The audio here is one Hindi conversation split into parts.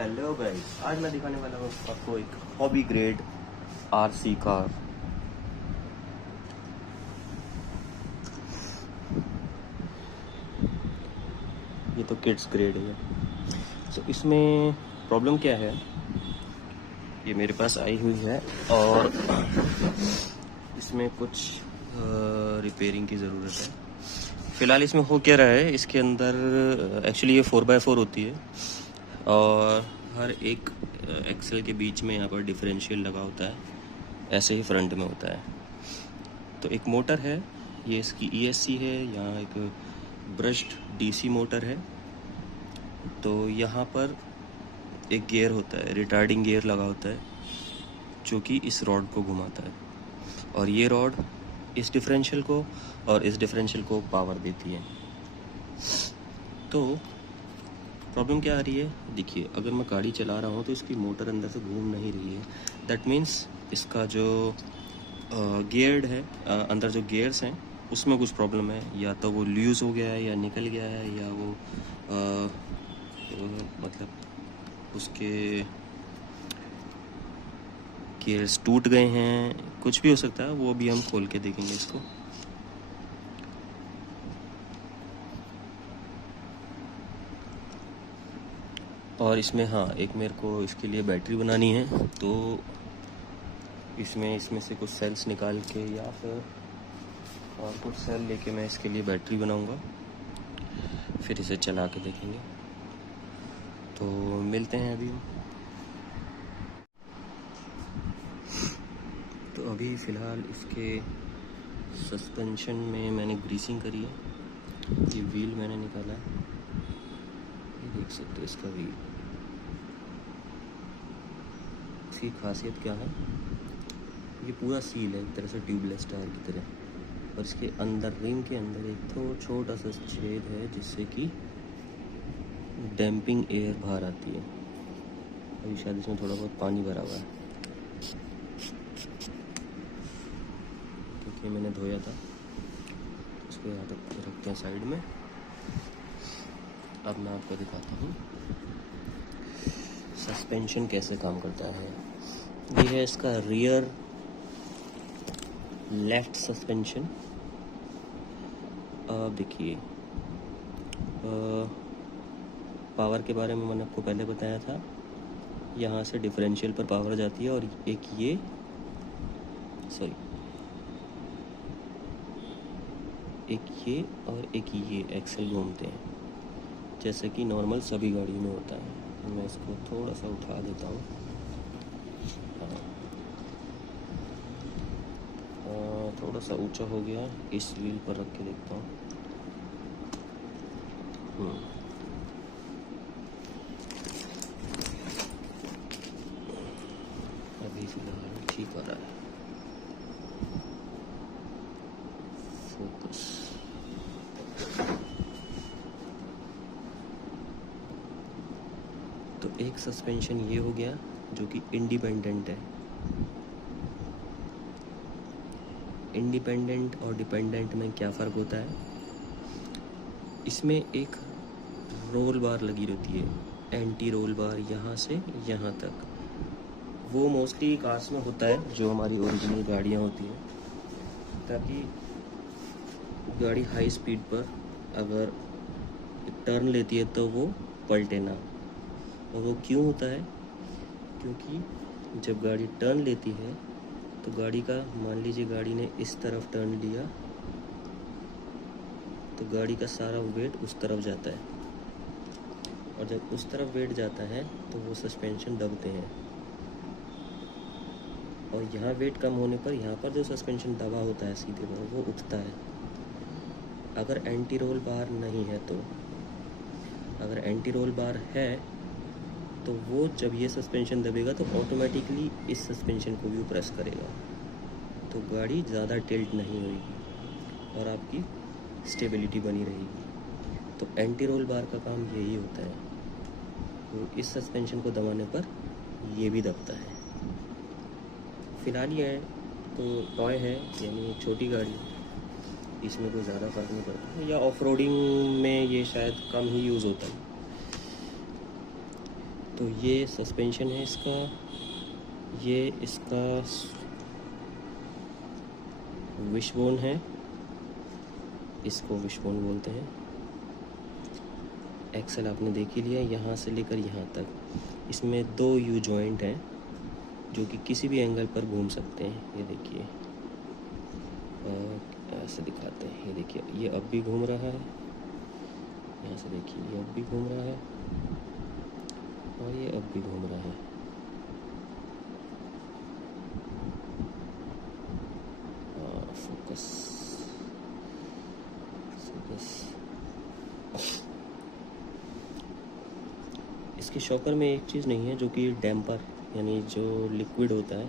हेलो गाइस, आज मैं दिखाने वाला हूँ आपको एक हॉबी ग्रेड आरसी कार। ये तो किड्स ग्रेड है। तो इसमें प्रॉब्लम क्या है, ये मेरे पास आई हुई है और इसमें कुछ रिपेयरिंग की ज़रूरत है। फ़िलहाल इसमें हो क्या रहा है, इसके अंदर एक्चुअली ये 4x4 होती है और हर एक एक्सेल के बीच में यहाँ पर डिफरेंशियल लगा होता है, ऐसे ही फ्रंट में होता है। तो एक मोटर है, ये इसकी ESC है, यहाँ एक ब्रश्ड DC मोटर है। तो यहाँ पर एक गियर होता है, रिटार्डिंग गियर लगा होता है, जो कि इस रॉड को घुमाता है और ये रॉड इस डिफरेंशियल को और इस डिफरेंशियल को पावर देती है। तो प्रॉब्लम क्या आ रही है, देखिए अगर मैं गाड़ी चला रहा हूँ तो इसकी मोटर अंदर से घूम नहीं रही है। दैट मीन्स इसका जो गियर्ड है, अंदर जो गियर्स हैं उसमें कुछ प्रॉब्लम है, या तो वो लूज़ हो गया है या निकल गया है, या वो मतलब उसके गियर्स टूट गए हैं, कुछ भी हो सकता है। वो भी हम खोल के देखेंगे इसको। और इसमें हाँ, एक मेरे को इसके लिए बैटरी बनानी है, तो इसमें से कुछ सेल्स निकाल के या फिर और कुछ सेल लेके मैं इसके लिए बैटरी बनाऊंगा, फिर इसे चला के देखेंगे। तो मिलते हैं अभी। तो अभी फ़िलहाल इसके सस्पेंशन में मैंने ग्रीसिंग करी है। ये व्हील मैंने निकाला है, ये देख सकते हो इसका व्हील। इसकी खासियत क्या है, ये पूरा सील है एक तरह से ट्यूबलेस टायर की तरह, और इसके अंदर रिंग के अंदर एक तो छोटा सा छेद है जिससे कि डैम्पिंग एयर बाहर आती है। अभी शायद इसमें थोड़ा बहुत पानी भरा हुआ है क्योंकि मैंने धोया था। इसको यहाँ तक रखते हैं साइड में। अब मैं आपको दिखाता हूँ सस्पेंशन कैसे काम करता है। ये है इसका रियर लेफ्ट सस्पेंशन। अब देखिए, पावर के बारे में मैंने आपको पहले बताया था, यहाँ से डिफरेंशियल पर पावर जाती है और एक ये और एक ये एक्सेल घूमते हैं, जैसे कि नॉर्मल सभी गाड़ियों में होता है। मैं इसको थोड़ा सा उठा देता हूँ। थोड़ा सा ऊंचा हो गया, इस व्हील पर रख के देखता हूँ। अभी फिलहाल ठीक आ रहा है, फोकस। तो एक सस्पेंशन ये हो गया जो कि इंडिपेंडेंट है। इंडिपेंडेंट और डिपेंडेंट में क्या फ़र्क होता है, इसमें एक रोल बार लगी रहती है, एंटी रोल बार, यहाँ से यहाँ तक। वो मोस्टली कार्स में होता है जो हमारी ओरिजिनल गाड़ियाँ होती हैं, ताकि गाड़ी हाई स्पीड पर अगर टर्न लेती है तो वो पलटे ना। और वो क्यों होता है, क्योंकि जब गाड़ी टर्न लेती है तो गाड़ी का, मान लीजिए गाड़ी ने इस तरफ टर्न लिया तो गाड़ी का सारा वेट उस तरफ जाता है, और जब उस तरफ वेट जाता है तो वो सस्पेंशन दबते हैं, और यहाँ वेट कम होने पर यहाँ पर जो सस्पेंशन दबा होता है सीधे पर, वो उठता है। अगर एंटी रोल बार नहीं है तो, अगर एंटी रोल बार है तो वो जब ये सस्पेंशन दबेगा तो ऑटोमेटिकली इस सस्पेंशन को भी प्रेस करेगा, तो गाड़ी ज़्यादा टिल्ट नहीं होगी और आपकी स्टेबिलिटी बनी रहेगी। तो एंटी रोल बार का काम यही होता है, तो इस सस्पेंशन को दबाने पर ये भी दबता है। फ़िलहाल ये तो टॉय है, यानी छोटी गाड़ी, इसमें कोई ज़्यादा फ़र्क नहीं पड़ता, या ऑफ रोडिंग में ये शायद कम ही यूज़ होता है। तो ये सस्पेंशन है इसका, ये इसका विशबोन है, इसको विशबोन बोलते हैं। एक्सेल आपने देख ही लिया, यहाँ से लेकर यहाँ तक इसमें 2 यू जॉइंट हैं जो कि किसी भी एंगल पर घूम सकते हैं। ये देखिए, ऐसे दिखाते हैं, ये देखिए ये अब भी घूम रहा है, यहाँ से देखिए ये अब भी घूम रहा है और ये अब भी घूम रहा है। फोकस इसके शॉकर में एक चीज़ नहीं है जो कि डैम्पर यानी जो लिक्विड होता है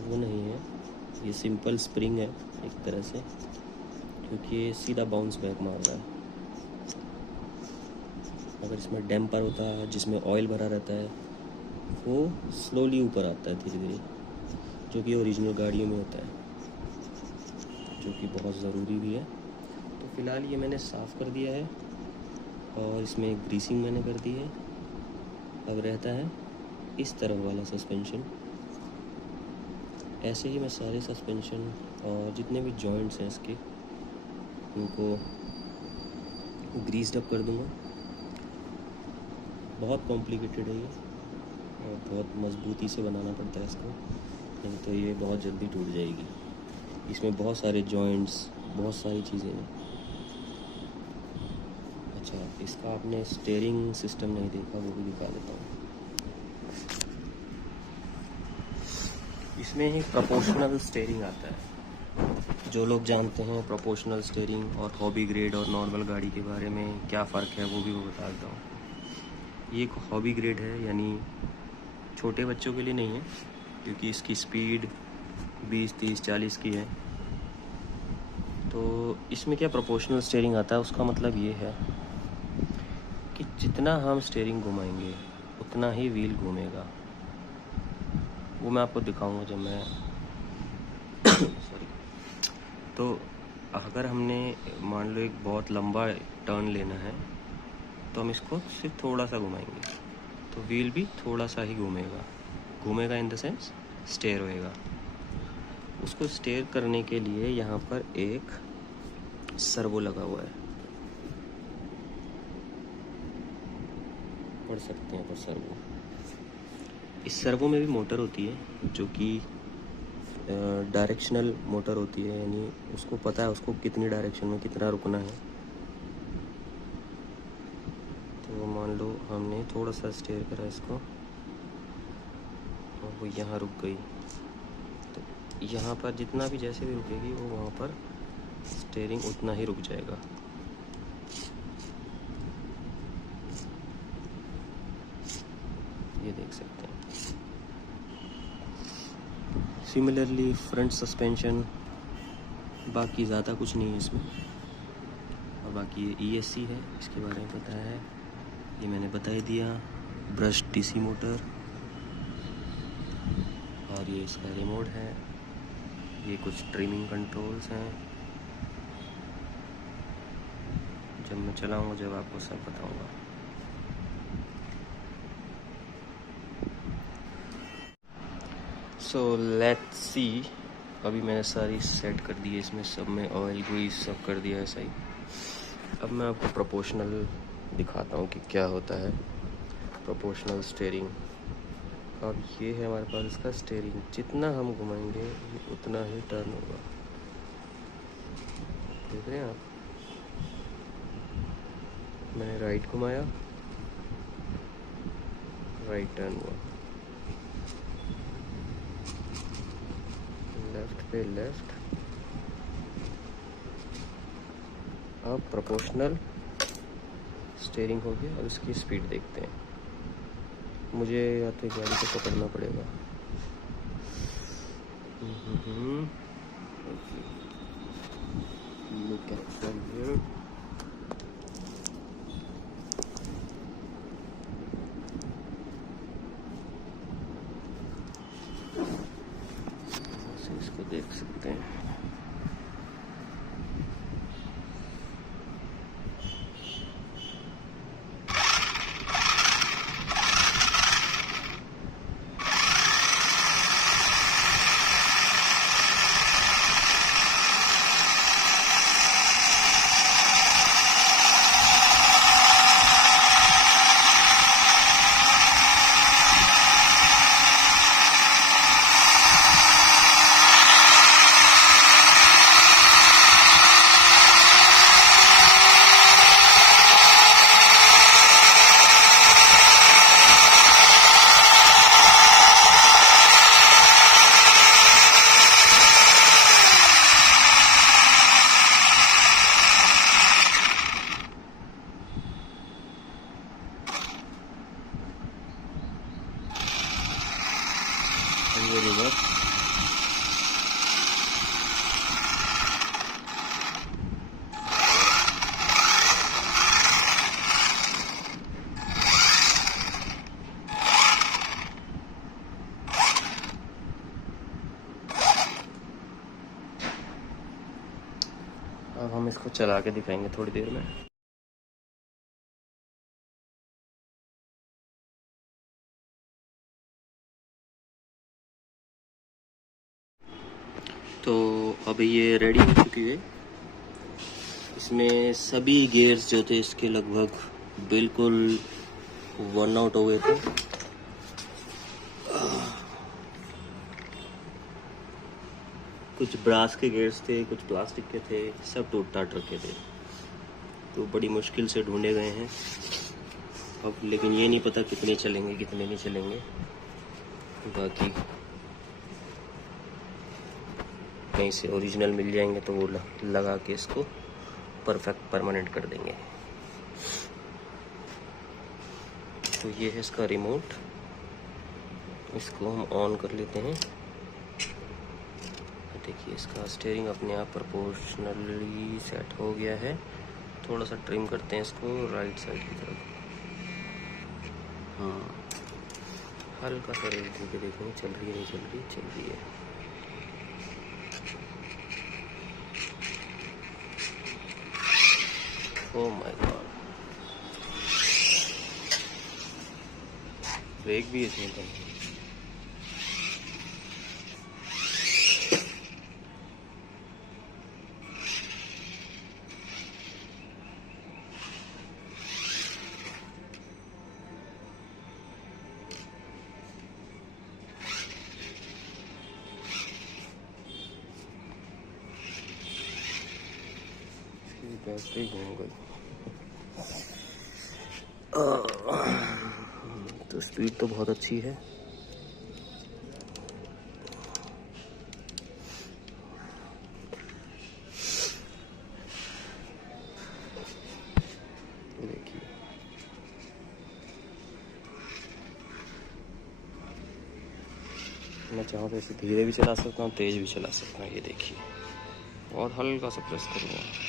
वो नहीं है, ये सिंपल स्प्रिंग है एक तरह से, क्योंकि ये सीधा बाउंस बैक मार रहा है। अगर इसमें डैम्पर होता है जिसमें ऑयल भरा रहता है वो स्लोली ऊपर आता है धीरे धीरे, जो कि ओरिजिनल गाड़ियों में होता है, जो कि बहुत ज़रूरी भी है। तो फ़िलहाल ये मैंने साफ़ कर दिया है और इसमें ग्रीसिंग मैंने कर दी है। अब रहता है इस तरफ वाला सस्पेंशन। ऐसे ही मैं सारे सस्पेंशन और जितने भी जॉइंट्स हैं इसके उनको ग्रीस्ड अप कर दूंगा। बहुत कॉम्प्लिकेटेड है ये और बहुत मज़बूती से बनाना पड़ता है इसको, नहीं तो ये बहुत जल्दी टूट जाएगी। इसमें बहुत सारे जॉइंट्स, बहुत सारी चीज़ें हैं। अच्छा, इसका आपने स्टीयरिंग सिस्टम नहीं देखा, वो भी दिखा देता हूँ। इसमें ही प्रोपोर्शनल स्टीयरिंग आता है। जो लोग जानते हैं प्रोपोर्शनल स्टीयरिंग और हॉबी ग्रेड और नॉर्मल गाड़ी के बारे में क्या फ़र्क है वो भी मैं बता देता हूँ। ये एक हॉबी ग्रेड है, यानी छोटे बच्चों के लिए नहीं है, क्योंकि इसकी स्पीड 20, 30, 40 की है। तो इसमें क्या प्रोपोर्शनल स्टीयरिंग आता है, उसका मतलब ये है कि जितना हम स्टीयरिंग घुमाएंगे उतना ही व्हील घूमेगा। वो मैं आपको दिखाऊंगा जब मैं सॉरी। तो अगर हमने मान लो एक बहुत लंबा टर्न लेना है तो हम इसको सिर्फ थोड़ा सा घुमाएंगे तो व्हील भी थोड़ा सा ही घूमेगा इन द सेंस स्टेयर होएगा। उसको स्टेयर करने के लिए यहाँ पर एक सर्वो लगा हुआ है, पढ़ सकते हैं पर सर्वो। इस सर्वो में भी मोटर होती है जो कि डायरेक्शनल मोटर होती है, यानी उसको पता है उसको कितनी डायरेक्शन में कितना रुकना है। तो मान लो हमने थोड़ा सा स्टेयर करा इसको और वो यहाँ रुक गई, तो यहाँ पर जितना भी जैसे भी रुकेगी वो वहाँ पर स्टीयरिंग उतना ही रुक जाएगा। ये देख सकते हैं। सिमिलरली फ्रंट सस्पेंशन, बाकी ज़्यादा कुछ नहीं है इसमें। और बाकी ये ESC है, इसके बारे में पता है, ये मैंने बता ही दिया। ब्रश DC मोटर और ये इसका रिमोट है। ये कुछ ट्रिमिंग कंट्रोल्स हैं, जब मैं चलाऊंगा जब आपको सब बताऊंगा। So let's see. अभी मैंने सारी सेट कर दी है, इसमें सब में ऑयल ग्रीस सब कर दिया है सही। अब मैं आपको प्रोपोर्शनल दिखाता हूँ कि क्या होता है प्रोपोर्शनल स्टीयरिंग। अब ये है हमारे पास इसका स्टीयरिंग, जितना हम घुमाएंगे उतना ही टर्न होगा। देख रहे हैं आप, मैंने राइट घुमाया, राइट टर्न हुआ, लेफ्ट पे लेफ्ट। अब प्रोपोर्शनल स्टीयरिंग हो गया। अब इसकी स्पीड देखते हैं। मुझे या तो गाड़ी को पकड़ना पड़ेगा। Look at from here. इसको देख सकते हैं। ये रिवर्स। अब हम इसको चला के दिखाएंगे थोड़ी देर में। तो अभी ये रेडी हो चुकी है। इसमें सभी गियर्स जो थे इसके लगभग बिल्कुल वन आउट हो गए थे। कुछ ब्रास के गियर्स थे, कुछ प्लास्टिक के थे, सब टूट टाट रखे थे। तो बड़ी मुश्किल से ढूंढे गए हैं अब, लेकिन ये नहीं पता कितने चलेंगे कितने नहीं चलेंगे। बाकी कहीं से ओरिजिनल मिल जाएंगे तो वो लगा के इसको परफेक्ट परमानेंट कर देंगे। तो ये है इसका रिमोट, इसको हम ऑन कर लेते हैं। देखिए इसका स्टीयरिंग अपने आप प्रोपोर्शनली सेट हो गया है। थोड़ा सा ट्रिम करते हैं इसको राइट साइड की तरफ। हल्का सा रेल करके देखेंगे चल रही है नहीं चल रही, चल रही है। ओह माय गॉड, ब्रेक भी इसमें तो बैटरी घूम गई। तो स्पीड तो बहुत अच्छी है। देखिए मैं चाहूँ तो इसे धीरे भी चला सकता हूँ, तेज भी चला सकता हूँ। ये देखिए और हल्का सा प्रेस करूँगा।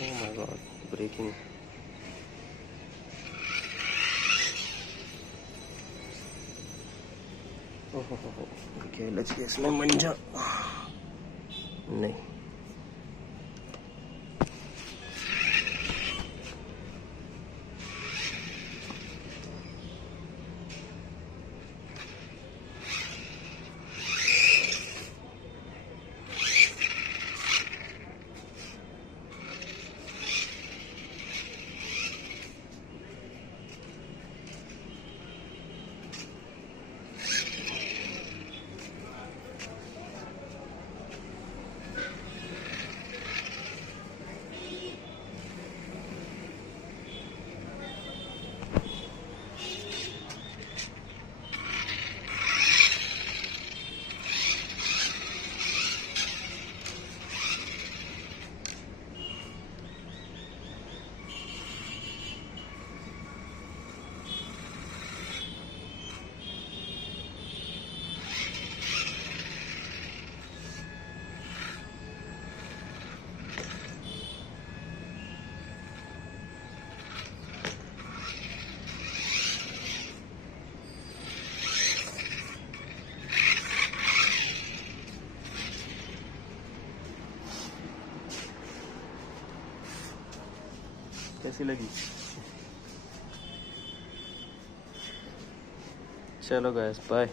Oh my God, braking. क्या लग गया इसमें मंजा? नहीं, कैसी लगी? चलो गाइस, बाय।